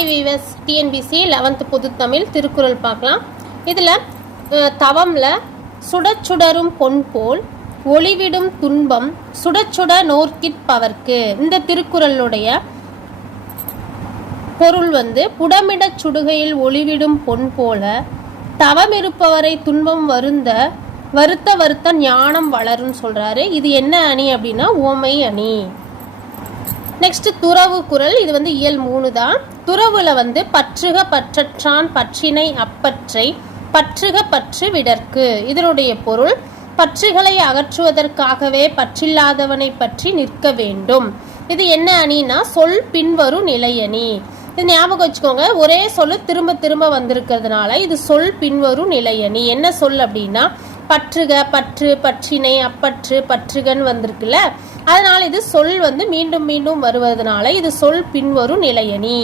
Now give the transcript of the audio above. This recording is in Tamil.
ஹாய் வீவர்ஸ், டிஎன்பிசி 11th பொதுத்தமிழ் திருக்குறள் பார்க்கலாம். இதில் தவம்ல சுடச்சுடரும் பொன் போல் ஒளிவிடும் துன்பம் சுடச்சுட நோர்க்கிற்பவர்க்கு. இந்த திருக்குறளுடைய பொருள் புடமிடச் சுடுகையில் ஒளிவிடும் பொன் போல தவமிருப்பவரை துன்பம் வருத்த ஞானம் வளரும் சொல்றாரு. இது என்ன அணி அப்படின்னா உவமை அணி. நெக்ஸ்ட் துறவு குறள். இது இயல் 3 தான். துறவுல பற்றுக பற்றற்றான் பற்றினை அப்பற்றை பற்றுக பற்று விடற்கு. இதனுடைய பொருள் பற்றுகளை அகற்றுவதற்காகவே பற்றில்லாதவனை பற்றி நிற்க வேண்டும். இது என்ன அணினா சொல் பின்வரும் நிலையணி. இது ஞாபகம் வச்சுக்கோங்க, ஒரே சொல்லு திரும்ப திரும்ப வந்திருக்கிறதுனால இது சொல் பின்வரும் நிலையணி. என்ன சொல் அப்படின்னா பற்றுக பற்று பற்றினை அப்பற்று பற்றுகன்னு வந்திருக்குல்ல, அதனால இது சொல் மீண்டும் மீண்டும் வருவதனால இது சொல் பின்வரும் நிலையணி.